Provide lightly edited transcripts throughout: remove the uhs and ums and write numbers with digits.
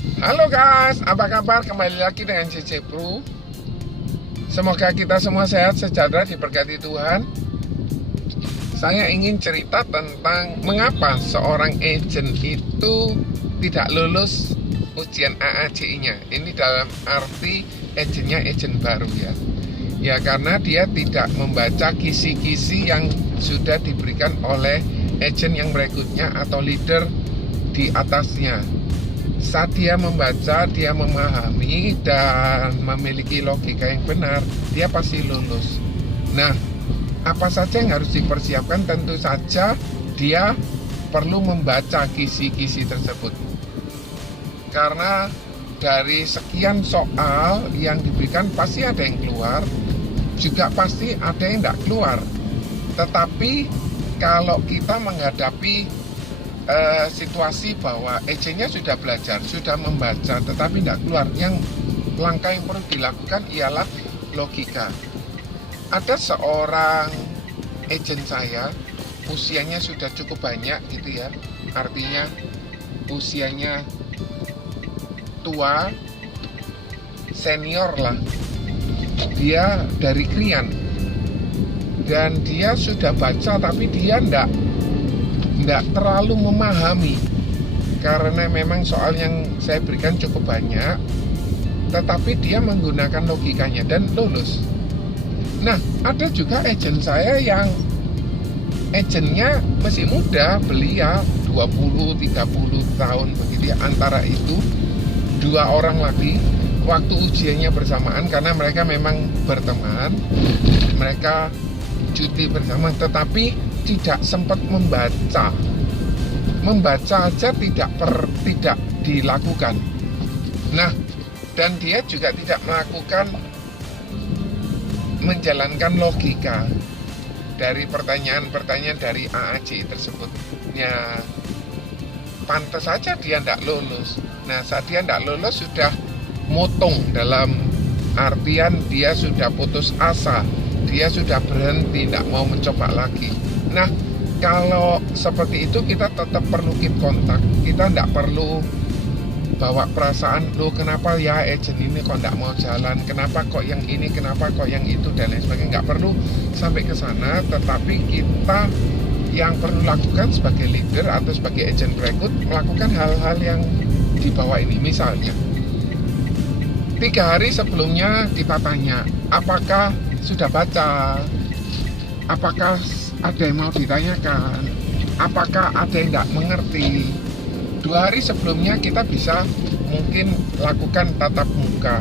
Halo guys, apa kabar? Kembali lagi dengan CC Pro. Semoga kita semua sehat, sejahtera, diberkati Tuhan. Saya ingin cerita tentang mengapa seorang agent itu tidak lulus ujian AACI-nya. Ini dalam arti agentnya agent baru ya. Ya karena dia tidak membaca kisi-kisi yang sudah diberikan oleh agent yang berikutnya atau leader di atasnya. Saat dia membaca, dia memahami dan memiliki logika yang benar, dia pasti lulus. Nah, apa saja yang harus dipersiapkan? Tentu saja dia perlu membaca kisi-kisi tersebut. Karena dari sekian soal yang diberikan pasti ada yang keluar, juga pasti ada yang tidak keluar. Tetapi kalau kita menghadapi situasi bahwa agentnya sudah belajar, sudah membaca, tetapi tidak keluar, yang langkah yang perlu dilakukan ialah logika. Ada seorang agent saya, usianya sudah cukup banyak gitu ya, artinya usianya tua, senior lah. Dia dari Krian dan dia sudah baca, tapi dia tidak terlalu memahami karena memang soal yang saya berikan cukup banyak, tetapi dia menggunakan logikanya dan lulus. Nah, ada juga agent saya yang agentnya masih muda, belia 20-30 tahun begitu ya, antara itu. Dua orang lagi waktu ujiannya bersamaan karena mereka memang berteman, mereka cuti bersama, tetapi tidak sempat membaca aja tidak dilakukan. Nah, dan dia juga tidak menjalankan logika dari pertanyaan-pertanyaan dari AAC tersebut. Ya, pantas saja dia tidak lulus. Nah, saat dia tidak lulus sudah motong, dalam artian dia sudah putus asa, dia sudah berhenti, tidak mau mencoba lagi. Nah, kalau seperti itu kita tetap perlu keep kontak. Kita tidak perlu bawa perasaan, loh kenapa ya agent ini kok tidak mau jalan, kenapa kok yang ini, kenapa kok yang itu, dan lain sebagainya. Nggak perlu sampai ke sana, tetapi kita yang perlu lakukan sebagai leader atau sebagai agent perekrut, melakukan hal-hal yang di bawah ini. Misalnya 3 hari sebelumnya kita tanya, apakah sudah baca, apakah ada yang mau ditanyakan, apakah ada yang tidak mengerti. 2 hari sebelumnya kita bisa mungkin lakukan tatap muka.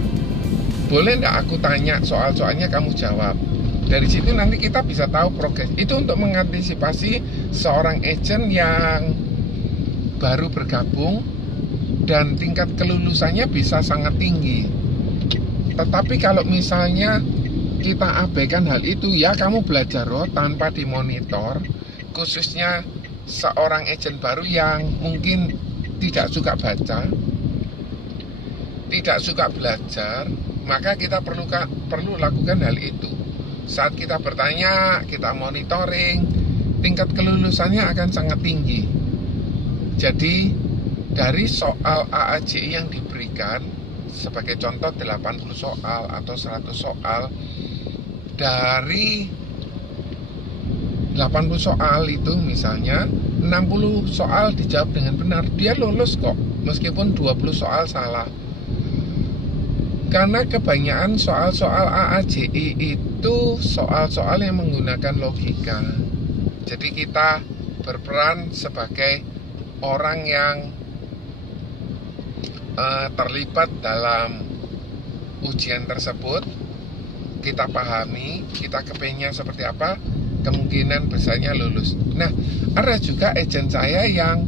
Boleh tidak aku tanya soal-soalnya, kamu jawab. Dari situ nanti kita bisa tahu progres. Itu untuk mengantisipasi seorang agent yang baru bergabung dan tingkat kelulusannya bisa sangat tinggi. Tetapi kalau misalnya kita abaikan hal itu, ya kamu belajar tanpa dimonitor, khususnya seorang agent baru yang mungkin tidak suka baca, tidak suka belajar, maka kita perlu lakukan hal itu. Saat kita bertanya, kita monitoring, tingkat kelulusannya akan sangat tinggi. Jadi dari soal AACI yang diberikan, sebagai contoh 80 soal atau 100 soal, dari 80 soal itu misalnya 60 soal dijawab dengan benar, dia lulus kok, meskipun 20 soal salah. Karena kebanyakan soal-soal AACI itu soal-soal yang menggunakan logika. Jadi kita berperan sebagai orang yang terlibat dalam ujian tersebut. Kita pahami, kita kepengen seperti apa, kemungkinan besarnya lulus. Nah, ada juga agent saya yang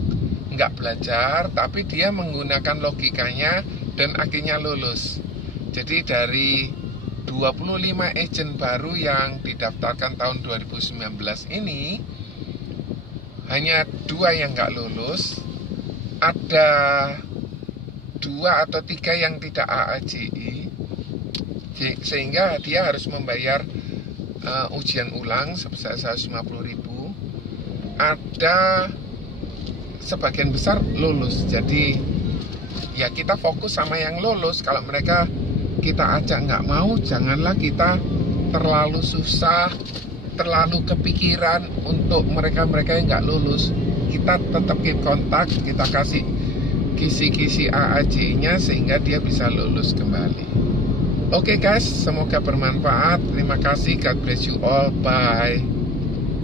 nggak belajar, tapi dia menggunakan logikanya dan akhirnya lulus. Jadi dari 25 agent baru yang didaftarkan tahun 2019 ini, hanya 2 yang nggak lulus, ada 2 atau 3 yang tidak AACI, sehingga dia harus membayar ujian ulang sebesar 150.000. Ada sebagian besar lulus. Jadi ya kita fokus sama yang lulus. Kalau mereka kita ajak nggak mau, janganlah kita terlalu susah, terlalu kepikiran untuk mereka-mereka yang nggak lulus. Kita tetap keep kontak, kita kasih kisi-kisi AAC-nya sehingga dia bisa lulus kembali. Oke guys, semoga bermanfaat. Terima kasih, God bless you all, bye.